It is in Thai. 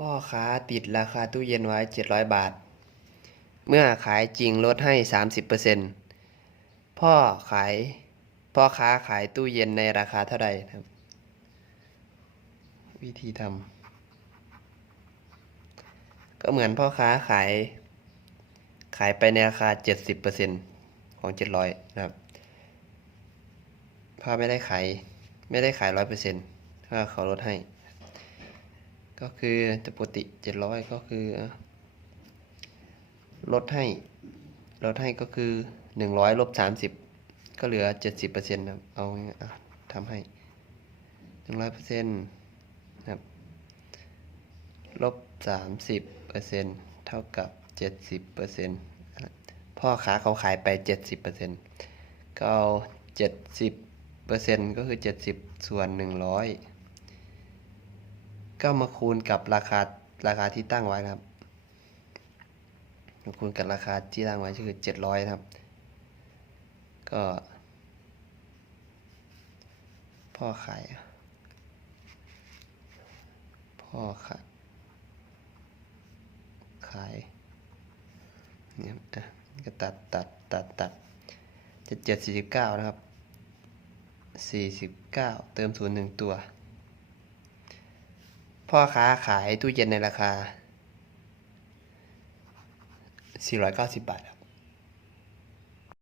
พ่อค้าติดราคาตู้เย็นไว้เจ็ดร้อยบาท เมื่อขายจริงลดให้สามสิบเปอร์เซ็นพ่อขายพ่อค้าขายตู้เย็นในราคาเท่าใดครับ วิธีทำก็เหมือนพ่อค้าขาย ขายไปในราคาเจ็ดสิบเปอร์เซ็นของเจ็ดร้อยนะครับพ่อไม่ได้ขาย ไม่ได้ขายร้อยเปอร์เซ็นต์ถ้าเขาลดให้ ก็คือจะปกติเจ็ดร้อยก็คือ ลดให้ ลดให้ก็คือหนึ่งร้อยลบสามสิบก็เหลือเจ็ดสิบเปอร์เซ็นต์ครับเอาง่ายๆอะทำให้หนึ่งร้อยเปอร์เซ็นต์ครับลบสามสิบเปอร์เซ็นต์เท่ากับเจ็ดสิบเปอร์เซ็นต์พ่อค้าเขาขายไปเจ็ดสิบเปอร์เซ็นต์ก็เอาเจ็ดสิบเปอร์เซ็นต์ก็คือเจ็ดสิบส่วนหนึ่งร้อย ก็มาคูณกับราคาราคาที่ตั้งไว้ครับมาคูณกับราคาที่ตั้งไว้คือเจ็ดร้อยครับ ก็พ่อขายพ่อขายขายเนี่ยอะก็ตัดตัดตัดตัดเจ็ดเจ็ดสี่สิบเก้านะครับสี่สิบเก้าเติมศูนย์หนึ่งตัว พ่อค้าขายตู้เย็นในราคา 490 บาทครับ